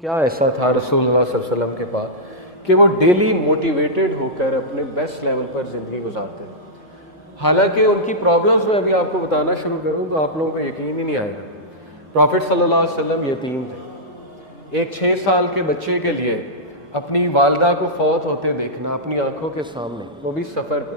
کیا ایسا تھا رسول اللہ صلی اللہ علیہ وسلم کے پاس کہ وہ ڈیلی موٹیویٹڈ ہو کر اپنے بیسٹ لیول پر زندگی گزارتے ہیں. حالانکہ ان کی پرابلمز میں ابھی آپ کو بتانا شروع کروں تو آپ لوگوں کو یقین ہی نہیں آئے گا. پروفٹ صلی اللہ علیہ وسلم یتیم تھے. ایک 6 سال کے بچے کے لیے اپنی والدہ کو فوت ہوتے دیکھنا اپنی آنکھوں کے سامنے, وہ بھی سفر پہ,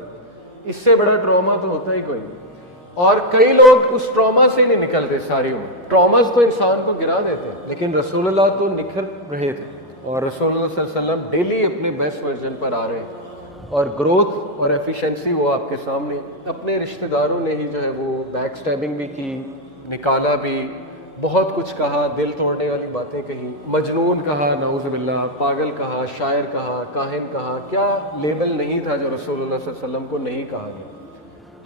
اس سے بڑا ٹراما تو ہوتا ہی کوئی نہیں. اور کئی لوگ اس ٹراما سے نہیں نکلتے ساری عمر. ٹراماز تو انسان کو گرا دیتے ہیں, لیکن رسول اللہ تو نکھر رہے تھے اور رسول اللہ صلی اللہ علیہ وسلم ڈیلی اپنے بیسٹ ورژن پر آ رہے ہیں اور گروتھ اور ایفیشنسی وہ آپ کے سامنے. اپنے رشتہ داروں نے ہی جو ہے وہ بیک سٹیبنگ بھی کی, نکالا بھی, بہت کچھ کہا, دل توڑنے والی باتیں کہی, مجنون کہا, نعوذ باللہ, پاگل کہا, شاعر کہا, کاہن کہا. کیا لیبل نہیں تھا جو رسول اللہ صلی اللہ علیہ وسلم کو نہیں کہا گیا.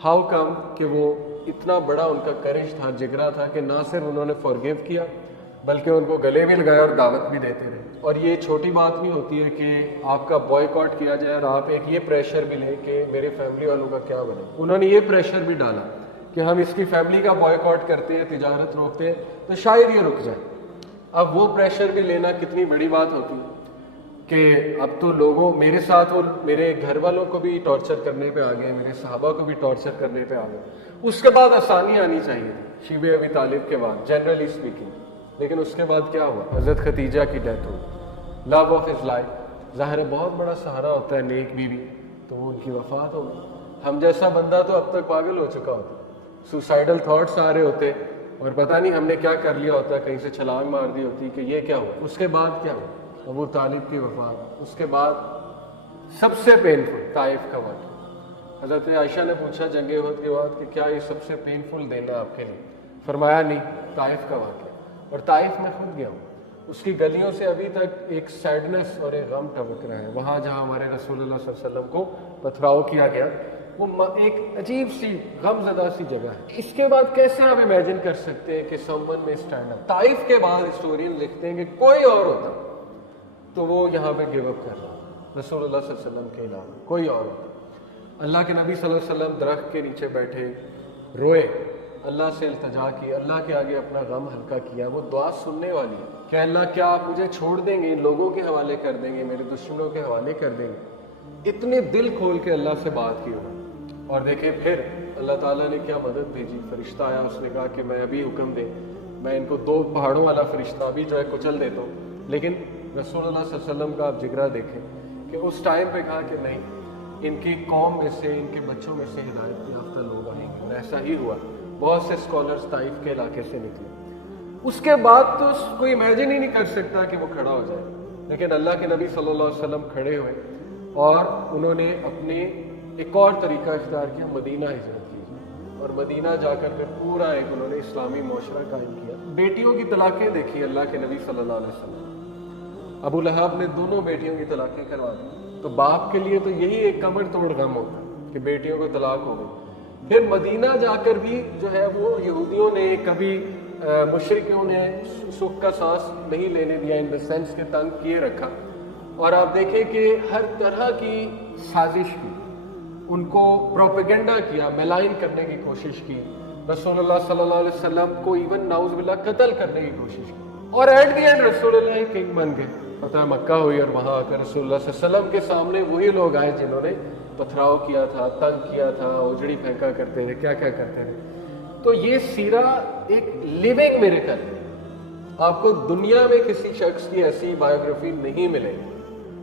ہاؤ کم کہ وہ اتنا بڑا ان کا کرش تھا, جگرا تھا کہ نہ صرف انہوں نے فارگیو کیا بلکہ ان کو گلے بھی لگایا اور دعوت بھی دیتے رہے. اور یہ چھوٹی بات نہیں ہوتی ہے کہ آپ کا بوائے کیا جائے اور آپ ایک یہ پریشر بھی لیں کہ میرے فیملی والوں کا کیا بنے. انہوں نے یہ پریشر بھی ڈالا کہ ہم اس کی فیملی کا بوائے کرتے ہیں, تجارت روکتے ہیں تو شاید یہ رک جائے. اب وہ پریشر بھی لینا کتنی بڑی بات ہوتی ہے کہ اب تو لوگوں میرے ساتھ وہ میرے گھر والوں کو بھی ٹارچر کرنے پہ آ گئے, میرے صحابہ کو بھی ٹارچر کرنے پہ آ گئے. اس کے بعد آسانی آنی چاہیے تھی شیب ابی طالب کے بعد, جنرلی اسپیکنگ. لیکن اس کے بعد کیا ہوا؟ حضرت خدیجہ کی ڈیتھ ہوئی, لو آف ہز لائف. ظاہر ہے بہت بڑا سہارا ہوتا ہے نیک بیوی, تو وہ ان کی وفات ہو گئی. ہم جیسا بندہ تو اب تک پاگل ہو چکا ہوتا, سوسائڈل تھاٹس آ رہے ہوتے اور پتہ نہیں ہم نے کیا کر لیا ہوتا, کہیں سے چھلانگ مار دی ہوتی کہ یہ کیا ہوا. اس کے بعد کیا ہوا؟ ابو طالب کی وفات. اس کے بعد سب سے پینفل طائف کا واقعہ. حضرت عائشہ نے پوچھا جنگ احد کے بعد کہ کیا یہ سب سے پینفل دن ہے آپ کے لیے؟ فرمایا نہیں, طائف کا واقعہ. اور طائف میں خود گیا ہوں, اس کی گلیوں سے ابھی تک ایک سیڈنس اور ایک غم ٹپک رہا ہے. وہاں جہاں ہمارے رسول اللہ صلی اللہ علیہ وسلم کو پتھراؤ کیا گیا, وہ ایک عجیب سی غم زدہ سی جگہ ہے. اس کے بعد کیسے آپ امیجن کر سکتے ہیں کہ سمون میں اسٹینڈ اپ. طائف کے بعد ہسٹورین لکھتے ہیں کہ کوئی اور ہوتا تو وہ یہاں پہ گیو اپ کر رہا, رسول اللہ صلی اللہ علیہ وسلم کے علاوہ کوئی اور ہوتا. اللہ کے نبی صلی اللہ علیہ وسلم درخت کے نیچے بیٹھے روئے, اللہ سے التجا کی, اللہ کے آگے اپنا غم ہلکا کیا. وہ دعا سننے والی ہے کہ اللہ کیا آپ مجھے چھوڑ دیں گے, لوگوں کے حوالے کر دیں گے, میرے دشمنوں کے حوالے کر دیں گے. اتنے دل کھول کے اللہ سے بات کی ہو. اور دیکھیں پھر اللہ تعالیٰ نے کیا مدد بھیجی. فرشتہ آیا, اس نے کہا کہ میں ابھی حکم دے, میں ان کو 2 پہاڑوں والا فرشتہ ابھی جو ہے کچل دیتا ہوں. لیکن رسول اللہ صلی اللہ علیہ وسلم کا آپ جگرا دیکھیں کہ اس ٹائم پہ کہا کہ نہیں, ان کی قوم میں سے, ان کے بچوں میں سے ہدایت یافتہ لوگ آئیں گے. اور ایسا ہی ہوا. بہت سے اسکالرز طائف کے علاقے سے نکلے. اس کے بعد تو کوئی امیجن ہی نہیں کر سکتا کہ وہ کھڑا ہو جائے. لیکن اللہ کے نبی صلی اللہ علیہ وسلم کھڑے ہوئے اور انہوں نے اپنے ایک اور طریقہ اختیار کیا, مدینہ ہجرت کی. اور مدینہ جا کر پھر پورا ایک انہوں نے اسلامی معاشرہ قائم کیا. بیٹیوں کی طلاقیں دیکھی اللہ کے نبی صلی اللہ علیہ وسلم. ابو لہب نے 2 بیٹیوں کی طلاقیں کروا دی. تو باپ کے لیے تو یہی ایک کمر توڑ غم ہوتا ہے کہ بیٹیوں کو طلاق ہو گئی. پھر مدینہ جا کر بھی جو ہے وہ یہودیوں نے, کبھی مشرکوں نے سکھ کا سانس نہیں لینے دیا, ان دا سینس کے تنگ کیے رکھا. اور آپ دیکھیں کہ ہر طرح کی سازش کی, ان کو پروپیگنڈا کیا, میلائن کرنے کی کوشش کی. رسول اللہ صلی اللہ علیہ وسلم کو ایون نعوذ باللہ قتل کرنے کی کوشش کی. اور ایٹ دی اینڈ رسول اللہ کنگ بن گئے. فتح مکہ ہوئی اور وہاں آ کر رسول اللہ صلی اللہ علیہ وسلم کے سامنے وہی لوگ آئے جنہوں نے پتھراؤ کیا تھا, تنگ کیا تھا, اجڑی پھینکا کرتے تھے, کیا کیا کرتے تھے. تو یہ سیرہ ایک لیونگ میریکل ہے. آپ کو دنیا میں کسی شخص کی ایسی بایوگرافی نہیں ملے گی